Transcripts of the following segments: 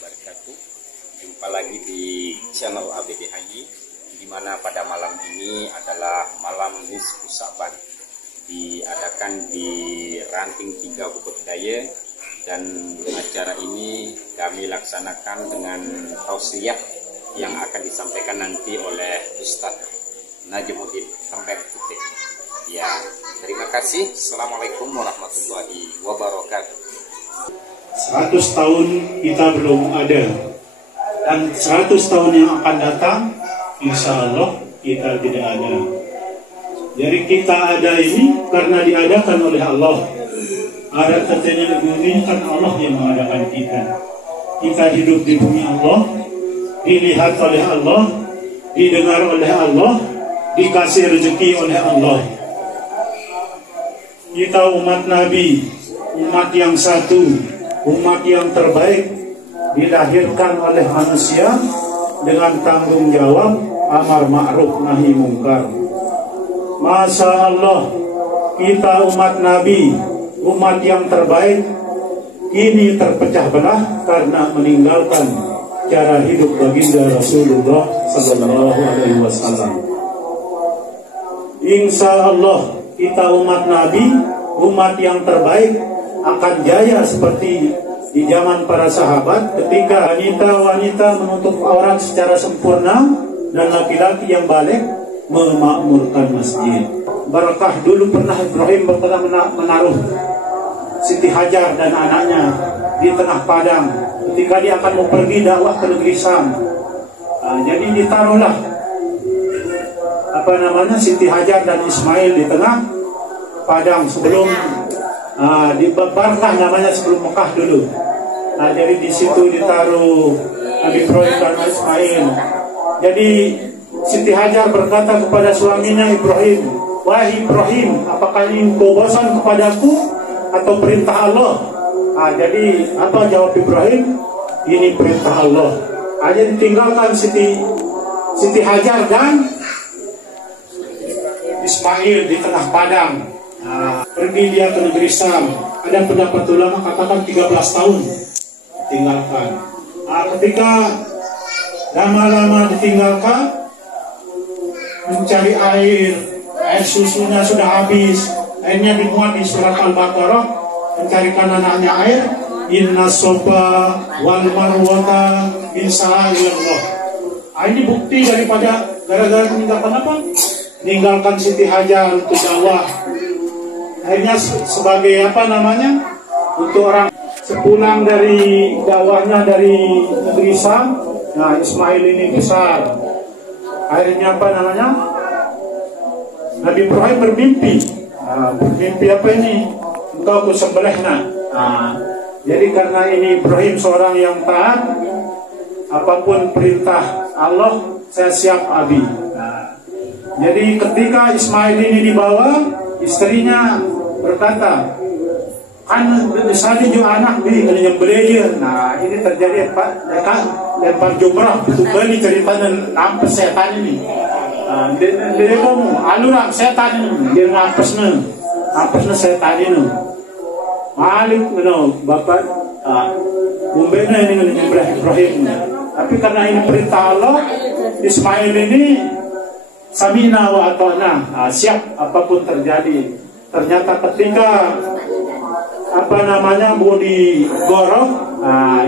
wabarakatuh. Jumpa lagi di channel ABD Haji, di mana pada malam ini adalah malam Nisfu Sa'ban, diadakan di Ranting 3 Bukit Daya, dan acara ini kami laksanakan dengan tausiah yang akan disampaikan nanti oleh Ustadz Najmuddin sampai titik. Ya, terima kasih. Assalamualaikum warahmatullahi wabarakatuh. 100 tahun kita belum ada, dan 100 tahun yang akan datang insya Allah kita tidak ada. Jadi kita ada ini karena diadakan oleh Allah. Ada katanya di bumi kan Allah yang mengadakan kita. Kita hidup di bumi Allah, dilihat oleh Allah, didengar oleh Allah, dikasih rezeki oleh Allah. Kita umat Nabi, umat yang satu, umat yang terbaik, dilahirkan oleh manusia dengan tanggung jawab amar ma'ruf nahi mungkar. Masya Allah, kita umat Nabi, umat yang terbaik, ini terpecah belah karena meninggalkan cara hidup baginda Rasulullah Sallallahu Alaihi Wasallam. Insya Allah kita umat Nabi, umat yang terbaik, akan jaya seperti di zaman para sahabat ketika wanita-wanita menutup aurat secara sempurna dan laki-laki yang balik memakmurkan masjid. Barakah dulu pernah Ibrahim menaruh Siti Hajar dan anaknya di tengah padang ketika dia akan mau pergi dakwah ke negeri Syam. Jadi ditaruhlah Siti Hajar dan Ismail di tengah padang sebelum di Barkah namanya, sebelum Mekah dulu. Jadi di situ ditaruh Nabi Ibrahim dan Ismail. Jadi Siti Hajar berkata kepada suaminya Ibrahim, "Wahai Ibrahim, apakah engkau bosan kepadaku atau perintah Allah?" Jadi apa jawab Ibrahim? Ini perintah Allah. Jadi tinggalkan Siti Hajar dan Ismail di tengah padang. Pergi dia ke negeri Syam. Ada pendapat ulama katakan 13 tahun tinggalkan. Ketika lama-lama ditinggalkan, mencari air susunya sudah habis. Akhirnya dimuat di surat Al-Baqarah, mencarikan anaknya air. Inna sofa wal marwata min sa'ilillah. Ini bukti daripada gara-gara meninggalkan apa? Meninggalkan Siti Hajar untuk dakwah. Akhirnya sebagai untuk orang sepulang dari dakwahnya dari negeri Syam, Ismail ini besar. Akhirnya Nabi Ibrahim bermimpi. Bermimpi apa ini? Engkau ku sembelih nak. Jadi karena ini Ibrahim seorang yang taat, apapun perintah Allah saya siap abi. Jadi ketika Ismail ini dibawa, istrinya berkata, "Kan besar juga anak di nyembelih." Ini terjadi lempar jumrah itu beli ceritanya nampes setan ini. Dia ngomong, "Alurang setan ini, dia nampesnya setan ini." Malik bapak bumbena ini nyembelih Ibrahim. Tapi karena ini perintah Allah, Ismail ini samina wa ata'na, siap apapun terjadi. Ternyata ketika mau digorok,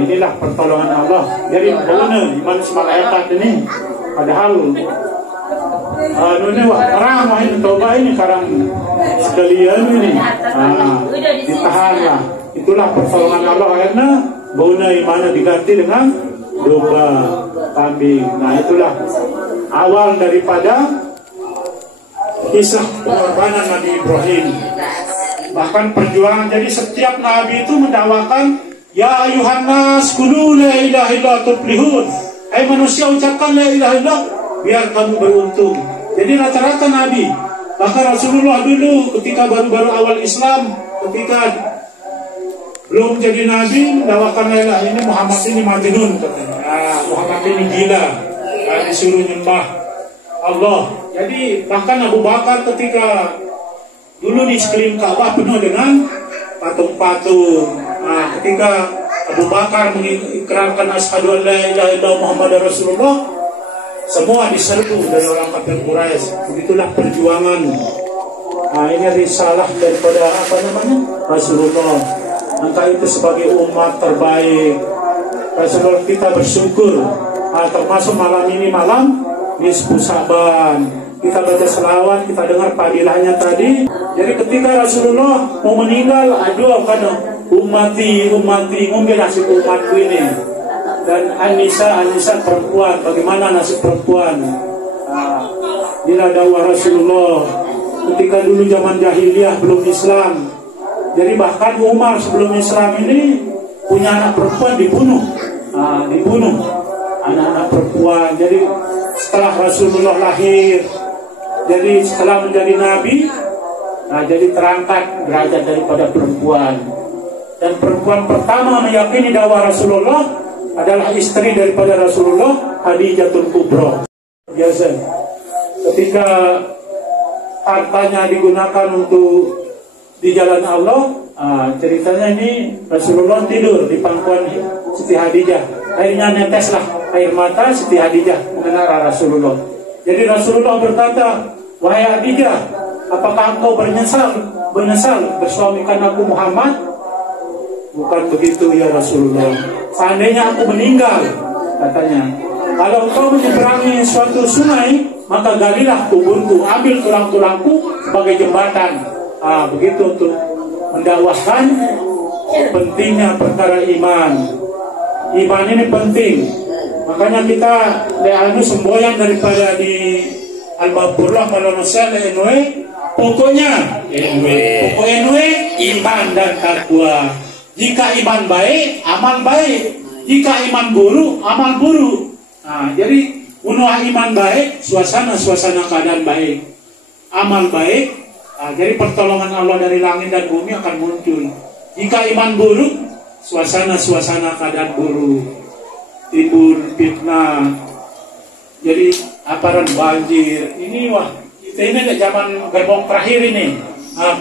inilah pertolongan Allah. Jadi benar iman malaikat ini, padahal ini coba ini karang sekalian ini ditahanlah. Itulah pertolongan Allah. Karena baunya imannya diganti dengan domba kambing. Itulah awal daripada kisah pengorbanan Nabi Ibrahim. Bahkan perjuangan. Jadi setiap nabi itu mendakwakan, "Ya ayuhan nas kulu la ilaha illa tuflihun." Hai manusia, ucapkan la ilaha illa biar kamu beruntung. Jadi rata-rata nabi, bahkan Rasulullah dulu ketika baru-baru awal Islam, ketika belum jadi nabi, mendakwakan la ilaha ini Muhammad ini majnun katanya. Muhammad ini gila, disuruh nyembah Allah. Jadi bahkan Abu Bakar ketika dulu di sekeliling Ka'bah penuh dengan patung-patung. Ketika Abu Bakar mengikrarkan asyhadu an la ilaha illallah Muhammadar Rasulullah, semua diserbu dari orang kafir Quraisy. Begitulah perjuangan. Nah, ini risalah daripada Rasulullah. Maka itu sebagai umat terbaik, Rasulullah kita bersyukur. Termasuk malam ini malam nisfu Sa'ban, kita baca selawat, kita dengar fadilahnya tadi. Jadi ketika Rasulullah mau meninggal, aduh kan ummati mungkin nasib umatku ini. Dan Anisa perempuan, bagaimana nasib perempuan? Bila dakwah Rasulullah ketika dulu zaman jahiliyah belum Islam. Jadi bahkan Umar sebelum Islam ini punya anak perempuan dibunuh anak-anak perempuan. Jadi setelah Rasulullah lahir, jadi setelah menjadi nabi, jadi terangkat derajat daripada perempuan. Dan perempuan pertama meyakini dakwah Rasulullah adalah istri daripada Rasulullah, Khadijatul Kubra. Biasa ketika hartanya digunakan untuk di jalan Allah, ceritanya ini Rasulullah tidur di pangkuan Siti Khadijah. Akhirnya neteslah air mata Siti Khadijah mengenal Rasulullah. Jadi Rasulullah berkata, wahai Khadijah, apakah engkau menyesal bersuamikan aku Muhammad? Bukan begitu ya Rasulullah. Seandainya aku meninggal, katanya, kalau engkau menyeberangi suatu sungai, maka galilah kuburku, ambil tulang-tulangku sebagai jembatan. Begitu untuk mendakwahkan pentingnya perkara iman. Iman ini penting. Makanya kita leanu semboyan daripada di Al-Babullah kalau nusya enwe, pokoknya iman dan takwa. Jika iman baik, amal baik. Jika iman buruk, amal buruk. Jadi unwah iman baik, suasana keadaan baik, amal baik. Jadi pertolongan Allah dari langit dan bumi akan muncul. Jika iman buruk, suasana keadaan buruk, timbul fitnah. Jadi aparan banjir. Ini ini zaman gerbong terakhir ini.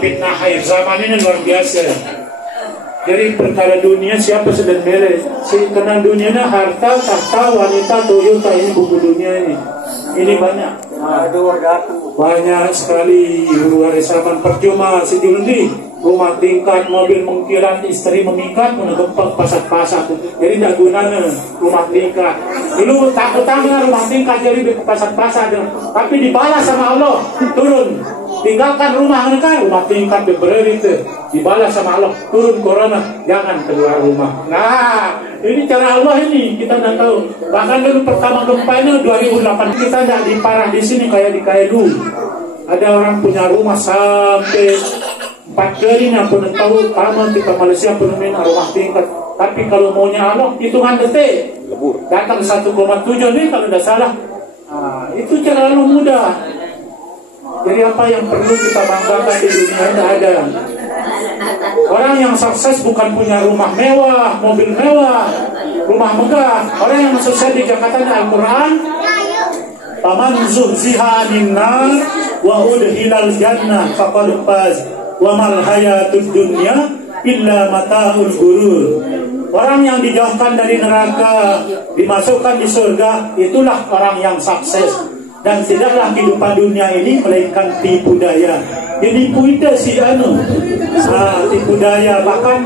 Fitnah akhir zaman ini luar biasa. Jadi perkara dunia siapa sedang milih? Karena dunia harta, tahta, wanita, Toyota, ini buku dunia ini. Ini banyak. Banyak sekali luar zaman percuma sejundi rumah tingkat, mobil mengkilat, istri memikat, menegempang pasat-pasat. Jadi tidak gunanya rumah tingkat. Dulu takut-takutnya rumah tingkat jadi pasat-pasat, tapi dibalas sama Allah, turun. Tinggalkan rumah mereka, rumah tingkat berbeda itu dibalas sama Allah, turun corona, jangan keluar rumah. Nah, ini cara Allah ini kita tidak tahu. Bahkan dulu pertama gempa ini 2008 kita tidak diparah di sini kayak di Kaidu. Ada orang punya rumah sampai 4 kali yang pun tahu taman kita Malaysia penuhin rumah tingkat. Tapi kalau maunya Allah hitungan detik, datang 1,7 nih kalau tidak salah. Itu cara Allah mudah. Jadi apa yang perlu kita banggakan di dunia ini ada. Orang yang sukses bukan punya rumah mewah, mobil mewah, rumah megah. Orang yang sukses di Jakarta Al-Quran, faman zuhziha 'anil nar wa udkhilal jannah faqad faz wa mal hayatud dunya illa mata'ul ghurur. Orang yang dijauhkan dari neraka, dimasukkan di surga, itulah orang yang sukses. Dan tidaklah kehidupan dunia ini melainkan tipu daya. Ini puida si tipu daya. Bahkan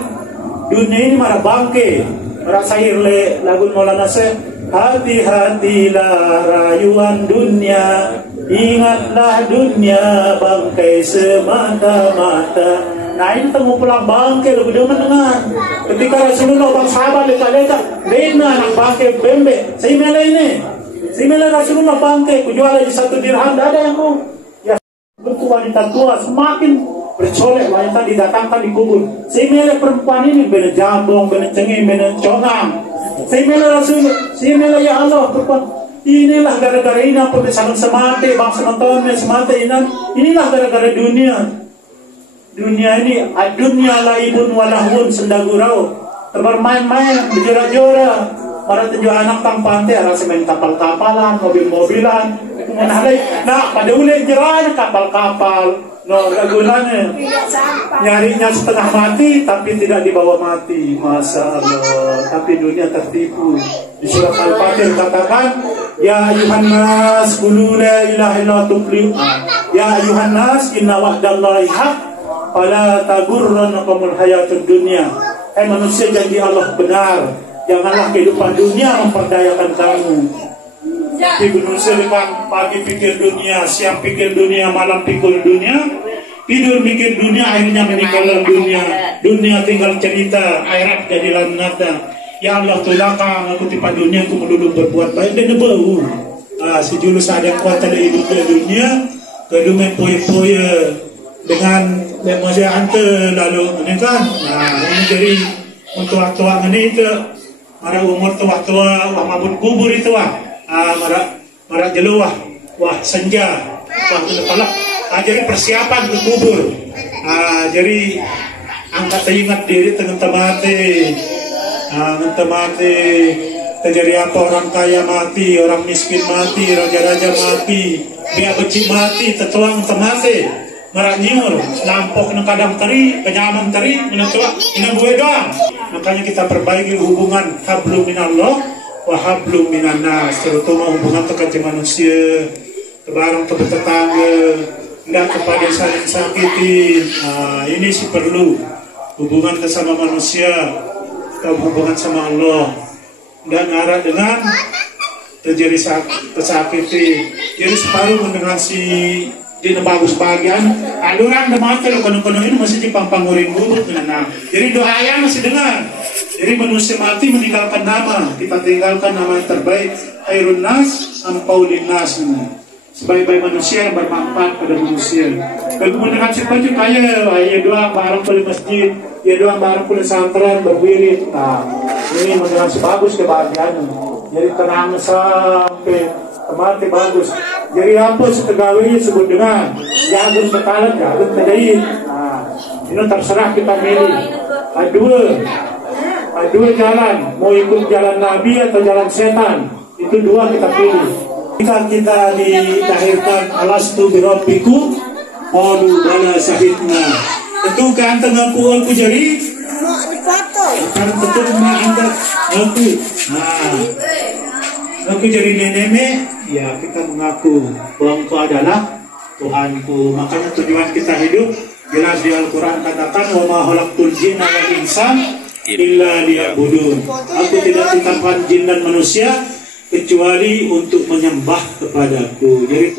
dunia ini marah bangke. Rasair le lagu Maulana Syekh, hati-hatilah rayuan dunia, ingatlah dunia bangkai semata-mata. Nah ini temu pulang bangke lebih demen dengan ketika Rasulullah bang sahabat letak-letak dena anak bangke bembe seimela ini. Seimela Rasulullah bangke kujual di 1 dirham, tidak ada yang mau. Ya betul, wanita tua semakin bercolek, wanita didatangkan di kubur. Seimela perempuan ini bener jambong, bener cengeng, bener congang. Seimela Rasulullah, seimela ya Allah perempuan. Inilah gara-gara ini apa bersama semate, bangsa nonton semate inilah gara-gara dunia. Dunia ini, dunia laibun walahun sendagurau. Bermain-main, berjora-jora. Para tujuh anak tang pantai, rasa main kapal-kapalan, mobil-mobilan. Nah, pada ulek jeranya kapal-kapal. No, gak gunanya. Nyarinya setengah mati tapi tidak dibawa mati. Masya Allah. Tapi dunia tertipu. Di surat Al-Fatih katakan, Ya ayuhan nas qulu la ilaha illa tuflihu. Ya ayuhan nas inna wa'dallahi haq fala tagurrannakumul hayatud dunya. Hai manusia, janji Allah benar. Janganlah kehidupan dunia memperdayakan kamu. Di manusia depan pagi pikir dunia, siang pikir dunia, malam pikir dunia, tidur mikir dunia, akhirnya meninggalkan dunia. Dunia tinggal cerita, akhirat jadi lanata. Ya Allah tulaka aku tipa dunia, aku melulu berbuat baik dan bau. Sejulus ada yang kuat dari hidup dunia, kedua poya-poya dengan emosi ante lalu ini kan. Ini jadi untuk tua ini itu, ada umur tua-tua, wah mabun kubur itu wah. Marak jeluah, wah senja, wah kepala. Jadi persiapan ke kubur. Jadi angkat ingat diri tengah temati, terjadi apa, orang kaya mati, orang miskin mati, raja-raja mati, dia becik mati, tetuang temati, marak nyur, lampok nang kadang teri, penyaman teri, menentua, ini gue doang. Makanya kita perbaiki hubungan hablum minallah wa hablum minan nas, terutama hubungan terkait manusia, barang tetangga, tidak kepada saling sakitin. Ini sih perlu hubungan sama manusia, hubungan sama Allah, dan arah dengan terjadi tersakiti. Jadi separuh dengan si ini bagus bagian, aluran demate lo kono-kono ini masih dipang-pangurin guru. Nah, jadi doanya masih dengar. Jadi manusia mati meninggalkan nama, kita tinggalkan nama yang terbaik. Khairun nas ampaulin nas. Sebaik-baik manusia yang bermanfaat pada manusia. Kemudian dengan siapa juga ya doang barang pulih masjid, ya doang barang pulih santren berwirid. Nah, ini mendengar sebagus kebahagiaan. Jadi tenang sampai mati bagus. Jadi apa setegawai sebut dengan jagung bekalan, jagung terjahit. Nah, ini terserah kita milih. Dua jalan, mau ikut jalan Nabi atau jalan setan, itu dua kita pilih. Jika kita dilahirkan alastu birabbikum qalu bala syahidna, tentu kan ngaku aku jadi kan tentu anda ngaku. Ngaku jadi nenek, ya kita mengaku bahwa engkau adalah Tuhanku. Makanya tujuan kita hidup jelas di Al-Quran katakan wa ma khalaqtul jinna wal insan illa liya'budun. Aku tidak ciptakan jin dan manusia kecuali untuk menyembah kepadaku. Jadi